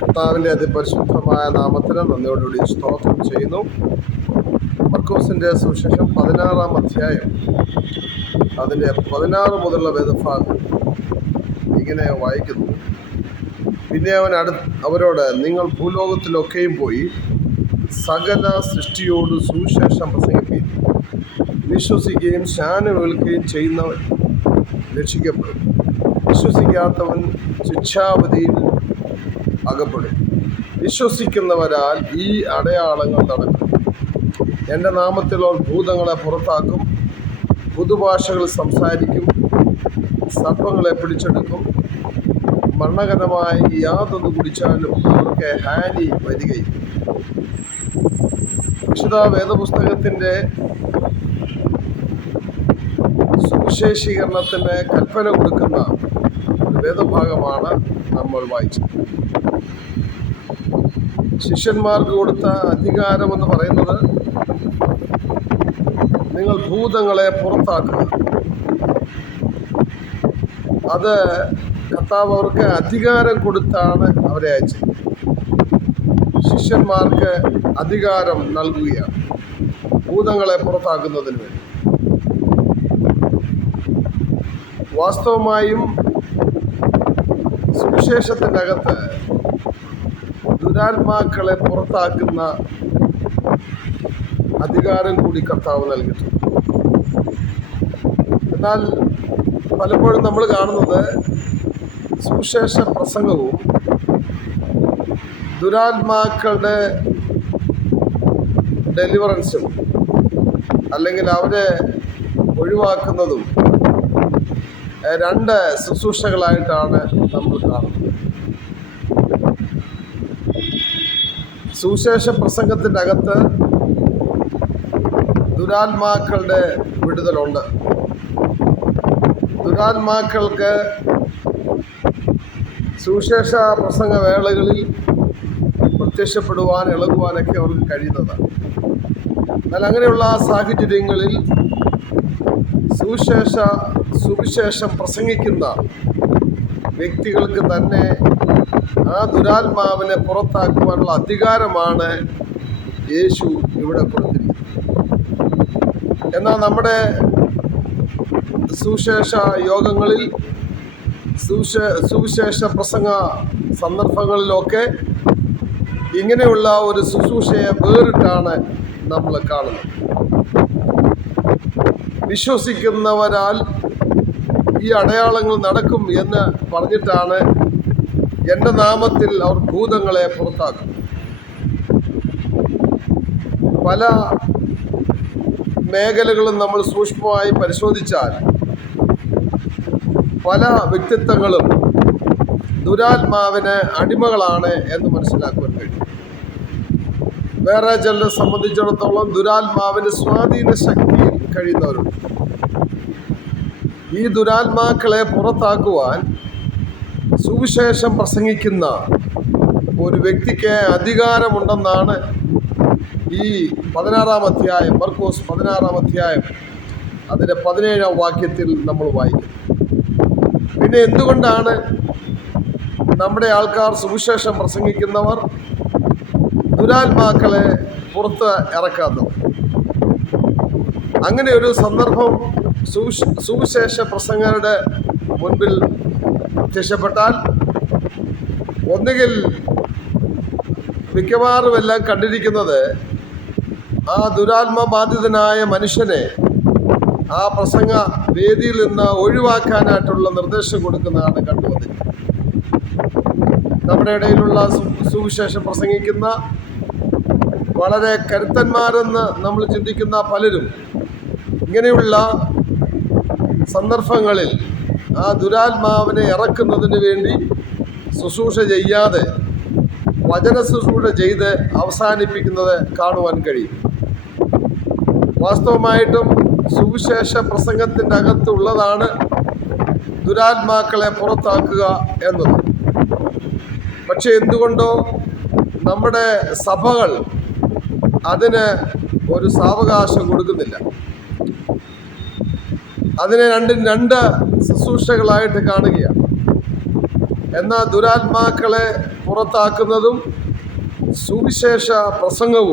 കർത്താവിൻ്റെ അതിപരിശുദ്ധമായ നാമത്തിന് നന്ദിയോടുകൂടി സ്തോത്രം ചെയ്യുന്നു. മർക്കോസിൻ്റെ സുവിശേഷം 16-ാം അധ്യായം അതിൻ്റെ 16 മുതലുള്ള വേദഭാഗം ഇങ്ങനെ വായിക്കുന്നു. പിന്നെ അവൻ അവരോട്, നിങ്ങൾ ഭൂലോകത്തിലൊക്കെയും പോയി സകല സൃഷ്ടിയോട് സുവിശേഷം പ്രസംഗിക്കുകയും വിശ്വസിക്കുകയും സ്നാനമേൽക്കുകയും ചെയ്യുന്നവൻ രക്ഷിക്കപ്പെടും, വിശ്വസിക്കാത്തവൻ ശിക്ഷാവിധിയിൽ അകപ്പെടും. വിശ്വസിക്കുന്നവരാൽ ഈ അടയാളങ്ങൾ നടക്കും. എൻ്റെ നാമത്തിൽ അവർ ഭൂതങ്ങളെ പുറത്താക്കും, പുതുഭാഷകൾ സംസാരിക്കും, സർപ്പങ്ങളെ പിടിച്ചെടുക്കും, മരണകരമായ യാതൊന്ന് കുടിച്ചാലും അവർക്ക് ഹാനി വരികയും. വിശുദ്ധ വേദപുസ്തകത്തിൻ്റെ സുവിശേഷീകരണത്തിന് കൽപ്പന കൊടുക്കുന്ന ഒരു വേദഭാഗമാണ് നമ്മൾ വായിച്ചത്. ശിഷ്യന്മാർക്ക് കൊടുത്ത അധികാരമെന്ന് പറയുന്നത് നിങ്ങൾ ഭൂതങ്ങളെ പുറത്താക്കുക. അത് കർത്താവ് അവർക്ക് അധികാരം കൊടുത്താണ് അവരെ അയച്ചത്. ശിഷ്യന്മാർക്ക് അധികാരം നൽകുകയാണ് ഭൂതങ്ങളെ പുറത്താക്കുന്നതിന് വേണ്ടി. വാസ്തവമായും സുവിശേഷത്തിൻ്റെ അകത്ത് ദുരാത്മാക്കളെ പുറത്താക്കുന്ന അധികാരം കൂടി കർത്താവ് നൽകിയിട്ടുണ്ട്. എന്നാൽ പലപ്പോഴും നമ്മൾ കാണുന്നത് സുവിശേഷ പ്രസംഗവും ദുരാത്മാക്കളുടെ ഡെലിവറൻസും അല്ലെങ്കിൽ അവരെ ഒഴിവാക്കുന്നതും രണ്ട് ശുശ്രൂഷകളായിട്ടാണ് നമ്മൾ കാണുന്നത്. സുവിശേഷ പ്രസംഗത്തിൻ്റെ അകത്ത് ദുരാത്മാക്കളുടെ വിടുതലുണ്ട്. ദുരാത്മാക്കൾക്ക് സുവിശേഷ പ്രസംഗ വേളകളിൽ പ്രത്യക്ഷപ്പെടുവാൻ, ഇളകുവാനൊക്കെ അവർക്ക് കഴിയുന്നതാണ്. എന്നാൽ അങ്ങനെയുള്ള സാഹചര്യങ്ങളിൽ സുവിശേഷം പ്രസംഗിക്കുന്ന വ്യക്തികൾക്ക് തന്നെ ആ ദുരാത്മാവിനെ പുറത്താക്കുവാനുള്ള അധികാരമാണ് യേശു ഇവിടെ കൊടുത്തിരിക്കുന്നത്. എന്നാൽ നമ്മുടെ സുവിശേഷ യോഗങ്ങളിൽ, സുവിശേഷ പ്രസംഗ സന്ദർഭങ്ങളിലൊക്കെ ഇങ്ങനെയുള്ള ഒരു ശുശ്രൂഷയെ വേറിട്ടാണ് നമ്മൾ കാണുന്നത്. വിശ്വസിക്കുന്നവരാൽ ഈ അടയാളങ്ങൾ നടക്കും എന്ന് പറഞ്ഞിട്ടാണ് എൻ്റെ നാമത്തിൽ അവർ ഭൂതങ്ങളെ പുറത്താക്കും. പല മേഖലകളും നമ്മൾ സൂക്ഷ്മമായി പരിശോധിച്ചാൽ പല വ്യക്തിത്വങ്ങളും ദുരാത്മാവിന് അടിമകളാണ് എന്ന് മനസ്സിലാക്കുവാൻ കഴിയും. വേറെ ചിലരെ സംബന്ധിച്ചിടത്തോളം ദുരാത്മാവിന് സ്വാധീന ശക്തിയിൽ കഴിയുന്നവരുണ്ട്. ഈ ദുരാത്മാക്കളെ പുറത്താക്കുവാൻ സുവിശേഷം പ്രസംഗിക്കുന്ന ഒരു വ്യക്തിക്ക് അധികാരമുണ്ടെന്നാണ് ഈ 16-ാം അധ്യായം, മർക്കോസ് 16-ാം അധ്യായം അതിൻ്റെ 17-ാം വാക്യത്തിൽ നമ്മൾ വായിക്കുന്നത്. പിന്നെ എന്തുകൊണ്ടാണ് നമ്മുടെ ആൾക്കാർ, സുവിശേഷം പ്രസംഗിക്കുന്നവർ, ദുരാത്മാക്കളെ പുറത്ത് ഇറക്കാത്തത്? അങ്ങനെ ഒരു സന്ദർഭം സുവിശേഷ പ്രസംഗരുടെ മുൻപിൽ പ്രത്യക്ഷപ്പെട്ടാൽ ഒന്നുകിൽ മിക്കവാറും എല്ലാം കണ്ടിരിക്കുന്നത് ആ ദുരാത്മബാധിതനായ മനുഷ്യനെ ആ പ്രസംഗ വേദിയിൽ നിന്ന് ഒഴിവാക്കാനായിട്ടുള്ള നിർദ്ദേശം കൊടുക്കുന്നതാണ് കണ്ടുവന്നിരിക്കുന്നത്. നമ്മുടെ ഇടയിലുള്ള സുവിശേഷം പ്രസംഗിക്കുന്ന വളരെ കരുത്തന്മാരെന്ന് നമ്മൾ ചിന്തിക്കുന്ന പലരും ഇങ്ങനെയുള്ള സന്ദർഭങ്ങളിൽ ആ ദുരാത്മാവിനെ ഇറക്കുന്നതിന് വേണ്ടി ശുശ്രൂഷ ചെയ്യാതെ വചന ശുശ്രൂഷ ചെയ്ത് അവസാനിപ്പിക്കുന്നത് കാണുവാൻ കഴിയും. വാസ്തവമായിട്ടും സുവിശേഷ പ്രസംഗത്തിൻ്റെ അകത്തുള്ളതാണ് ദുരാത്മാക്കളെ പുറത്താക്കുക എന്നത്. പക്ഷെ എന്തുകൊണ്ടോ നമ്മുടെ സഭകൾ അതിന് ഒരു സാവകാശം കൊടുക്കുന്നില്ല. അതിനെ രണ്ട് ശുശ്രൂഷകളായിട്ട് കാണുകയാണ്. എന്നാൽ ദുരാത്മാക്കളെ പുറത്താക്കുന്നതും സുവിശേഷ പ്രസംഗവും